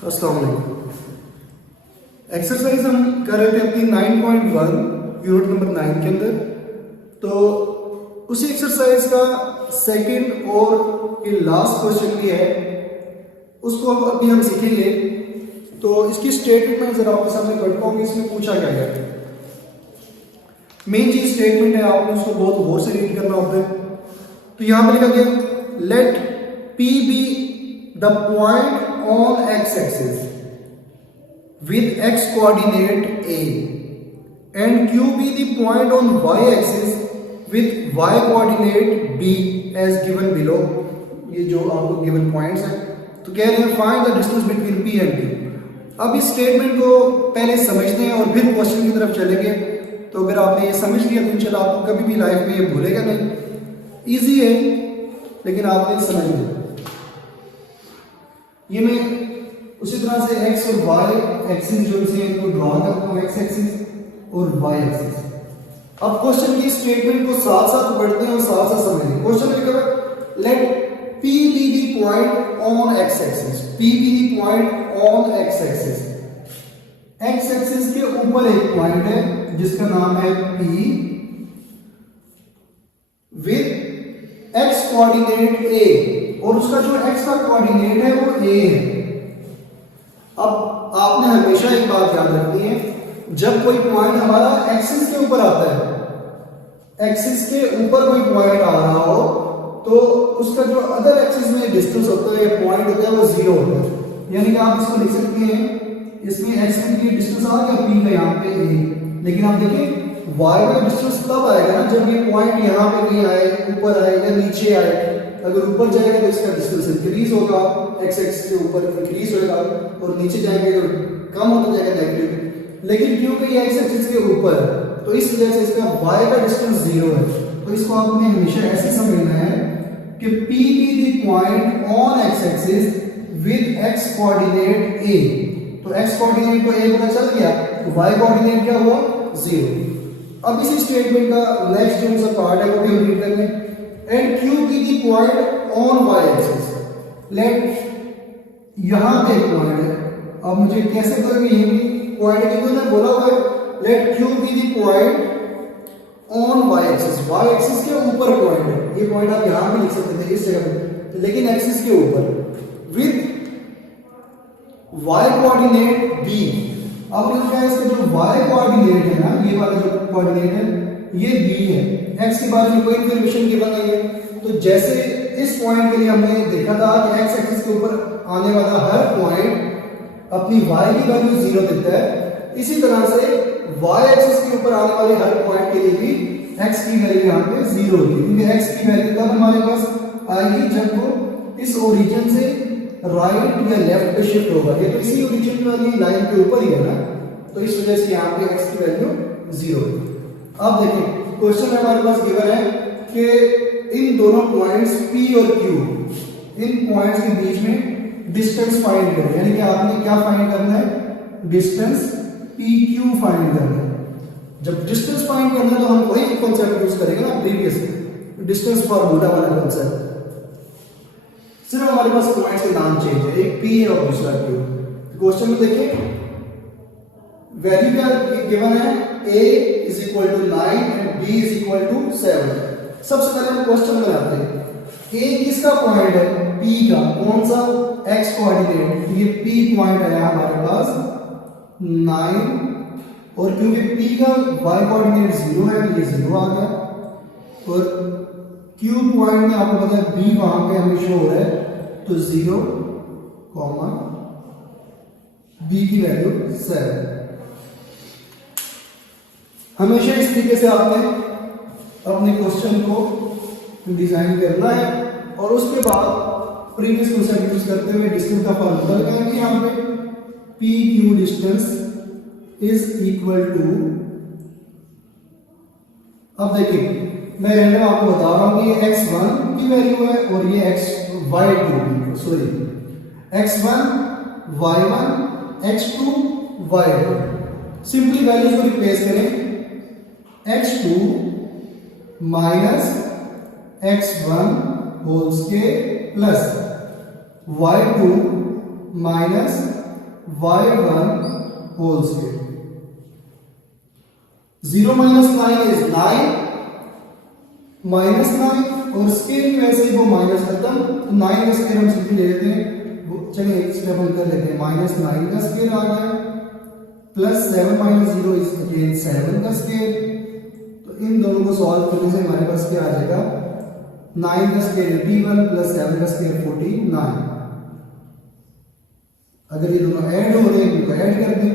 अस्सलाम वालेकुम। एक्सरसाइज हम कर रहे थे अपनी 9.1 यूनिट नंबर 9 के अंदर। तो उसी एक्सरसाइज का सेकंड और ये लास्ट क्वेश्चन भी है, उसको अभी हम सीखेंगे। तो इसकी स्टेटमेंट में जरा आपके सामने पढ़ता हूँ कि इसमें पूछा क्या गया है। मेन चीज स्टेटमेंट है, आपने उसको बहुत गौर से रीड करना होता है। तो यहां पर लिखा गया let P be the point on x-axis with x coordinate A and Q be the point on y-axis with y coordinate B as given below। ये जो आपको गिवन पॉइंट्स है, तो कह रहे हैं find the distance between P and Q। अब इस स्टेटमेंट को पहले समझते हैं और फिर क्वेश्चन की तरफ चलेंगे। तो अगर आपने ये समझ लिया तो इंशाल्लाह आपको कभी भी लाइफ में ये भूलेगा नहीं। इजी है लेकिन आपने समझ लिया। ये मैं उसी तरह से x और y एक्सिस जो से इनको ड्रॉ करता हूं, x एक्सिस और y एक्सिस। अब क्वेश्चन की स्टेटमेंट को साथ साथ पढ़ते हैं और साथ साथ समझेंगे। क्वेश्चन में लिखा है late P be the point on x axis, P be the point on x axis। x axis के ऊपर एक पॉइंट है जिसका नाम है P with x coordinate A, और उसका जो x का कोऑर्डिनेट है वो A है। अब आपने हमेशा एक बात याद रखनी है, जब कोई पॉइंट हमारा एक्सिस के ऊपर आता है, एक्सिस के ऊपर कोई पॉइंट आ रहा हो, तो उसका जो अदर एक्सिस में डिस्टेंस होता है या पॉइंट होता है वो जीरो होता है। यानी कि आप इसको लिख सकते हैं, इसमें एक्स की डिस्टेंस आ गया P का यहाँ पे A, लेकिन आप देखिए y का डिस्टेंस तब आएगा ना जब ये पॉइंट यहाँ पे कहीं आए, ऊपर आए या नीचे आए। अगर ऊपर जाएगा तो इसका डिस्टेंस इंक्रीज होगा, x एक्सिस के ऊपर इंक्रीज होगा, और नीचे जाएंगे तो कम होता जाएगा नेगेटिव। लेकिन क्योंकि ये x एक्सिस के ऊपर है तो इस वजह से इसका y का डिस्टेंस जीरो है। तो इसको आपने हमेशा ऐसे समझना है कि P be the point on x axis with x coordinate A। तो x कोऑर्डिनेट को A पता चल गया, तो y कोऑर्डिनेट क्या हुआ, जीरो। अब इसी स्टेटमेंट का नेक्स्ट जो सा पार्ट है वो भी हम रीड करेंगे। And Q be the point on y axis। Let यहां पे एक पॉइंट है। अब मुझे कैसे पता कि ये पॉइंट के अंदर बोला हुआ है let Q be the point on y axis। y axis के ऊपर पॉइंट है, ये पॉइंट आप यहां भी लिख सकते थे इस जगह पे, लेकिन एक्सिस के ऊपर विद y कोऑर्डिनेट B। अब लिखा है इसका जो y कोऑर्डिनेट है ना, ये वाला जो कोऑर्डिनेट है ये B है, x के बारे में कोई इंफॉर्मेशन गिवन नहीं है। तो जैसे इस पॉइंट के लिए हमने देखा था कि x एक्सिस के ऊपर आने वाला हर पॉइंट अपनी y की वैल्यू जीरो देता है, इसी तरह से y एक्सिस के ऊपर आने वाले हर पॉइंट के लिए भी x की वैल्यू यहाँ पे जीरो होगी, क्योंकि x की वैल्यू तब हमारे पास आएगी जब वो इस ओरिजिन से राइट या लेफ्ट पे शिफ्ट होगा। ये तो इसी ओरिजिन वाली लाइन के ऊपर ही है ना, तो इस वजह से यहाँ पे x की वैल्यू जीरो है। अब देखिए क्वेश्चन हमारे पास गिवन है कि इन दोनों पॉइंट्स P और Q, इन पॉइंट्स के बीच में डिस्टेंस फाइंड करें। यानी कि आपने क्या फाइंड करना है, डिस्टेंस PQ फाइंड करना है। जब डिस्टेंस फाइंड करना है तो हम वही कॉन्सेप्ट यूज करेंगे ना, प्रीवियस डिस्टेंस फार्मूला वाला कॉन्सेप्ट। सिर्फ हमारे पास पॉइंट्स के नाम चेंज है, एक P है और दूसरा Q। क्वेश्चन में देखिए वैल्यू क्या गिवन है, A is equal to 9 and B is equal to 7। सबसे पहले हम क्वेश्चन बनाते हैं। A किसका पॉइंट है, P का, कौन सा, x कोऑर्डिनेट, ये P पॉइंट है हमारे पास 9, और क्योंकि P का y कोऑर्डिनेट 0 है तो ये 0 आ गया, और Q पॉइंट में आपको पता है B वहां पे हमें शो हो रहा है, तो 0, B की वैल्यू 7। हमेशा इस तरीके से आपने अपने क्वेश्चन को डिजाइन करना है, और उसके बाद प्रीवियस कॉन्सेप्ट यूज करते हुए डिस्टेंस का फॉर्मूला लगाएंगे। यहाँ पे PQ distance is equal to, अब देखिए मैं रैंडम आपको बता रहा हूं कि ये x1 की वैल्यू है और ये x1 y1 x2 y2। Simply values को रिप्लेस करें, x2 minus x1 whole square plus y2 minus y1 whole square. 0 minus 9 is 9 minus 9 और स्क्वायर की वजह से वो माइनस खत्म, तो 9 का स्क्वायर हम सीधे ले लेते हैं। चलिए एक स्टेप हम कर लेते हैं। माइनस 9 का स्क्वायर आ गया प्लस 7 माइनस 0 इज अगेन 7 का स्क्वायर। तो इन दोनों को सॉल्व करने से हमारे पास क्या आ जाएगा, 9 का स्क्वायर 81 प्लस 7 का स्क्वायर 49। अगर ये दोनों ऐड हो रहे हैं इनको ऐड कर दें,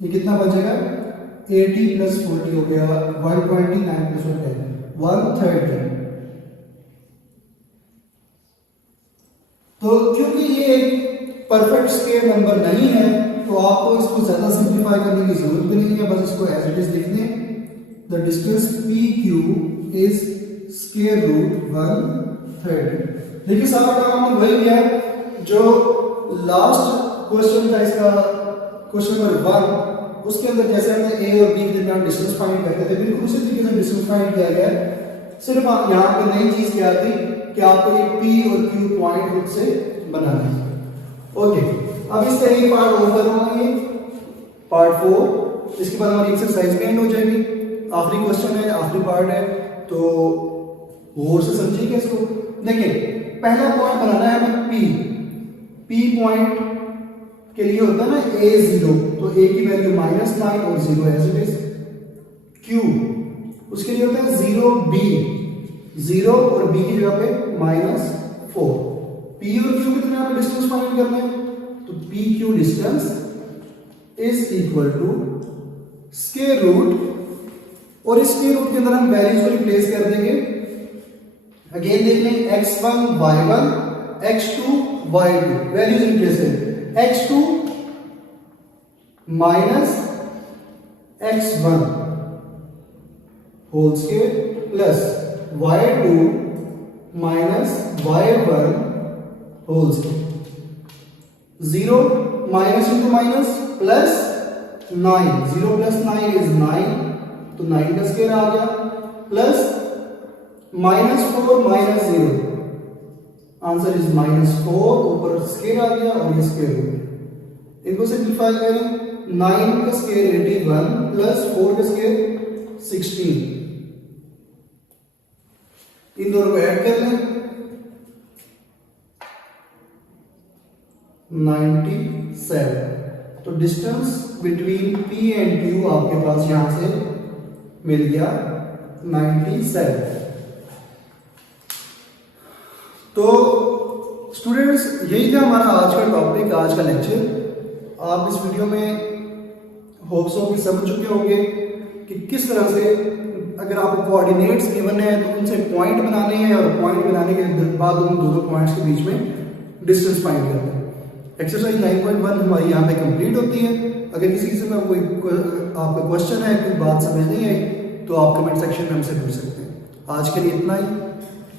ये कितना बचेगा 80 प्लस 40 हो गया 129 प्लस 130। तो क्योंकि ये एक परफेक्ट स्क्वायर नंबर नहीं है तो आपको इसको ज्यादा सिंप्लीफाई करने की जरूरत भी नहीं है, बस इसको एज इट इज लिख दें। The distance PQ is square root 130। देखिए सारा काम हमने वही किया जो लास्ट क्वेश्चन था इसका, क्वेश्चन नंबर 1, उसके अंदर जैसे हमने A और B के दरमियान डिस्टेंस फाइंड करते थे, बिल्कुल उसी तरीके से डिस्टेंस फाइंड किया गया है। सिर्फ यहाँ पे नई चीज क्या थी कि आपको ये P और Q पॉइंट खुद से बनाना है। ओके, अब इस तरह एक पार्ट और करवाएंगे, पार्ट 4। इसके बाद हमारी एक्सरसाइज भी एंड हो जाएगी। आखिरी क्वेश्चन है, आखिरी पार्ट है, तो और से समझिएगा इसको। देखिए पहला पॉइंट बनाना है हमें P पॉइंट के लिए होता है ना A0, तो A की वैल्यू -9 और 0 एज इट इज। Q उसके लिए होता है 0B, 0 और B की जगह पे -4। P और Q कितने हमें डिस्टेंस फाइंड करना है, तो PQ distance is equal to square root, और इस स्क्वायर रूट के अंदर हम वैल्यूज को रिप्लेस कर देंगे। अगेन देख लें, x1 y1 x2 y2 values replace करें। x2 minus x1 whole square plus y2 minus y1 whole square. 0 minus into minus plus 9, 0 plus 9 is 9, तो 9 का स्क्वायर आ गया प्लस -4 माइनस 0, आंसर इज -4, ऊपर स्क्वायर आ गया और ये स्क्वायर रूट। इनको simplify करें, 9 का स्क्वायर 81 प्लस 4 का स्क्वायर 16, इन दोनों को ऐड कर लें 97। तो distance between P and Q आपके पास यहां से मिल गया 97। तो स्टूडेंट्स यही था हमारा आज का टॉपिक, आज का लेक्चर। आप इस वीडियो में होप्स हो कि समझ चुके होंगे कि किस तरह से अगर आपको कोऑर्डिनेट्स गिवन है तो उनसे पॉइंट बनाने हैं, और पॉइंट बनाने के बाद उन दोनों पॉइंट्स के बीच में डिस्टेंस फाइंड करना है। एक्सरसाइज 9.1 हमारी यहाँ पे कंप्लीट होती है। अगर किसी किस्म का कोई आपका क्वेश्चन है, कोई बात समझ नहीं आई, तो आप कमेंट सेक्शन में हमसे पूछ सकते हैं। आज के लिए इतना ही,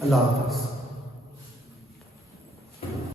अल्लाह हाफ़िज़।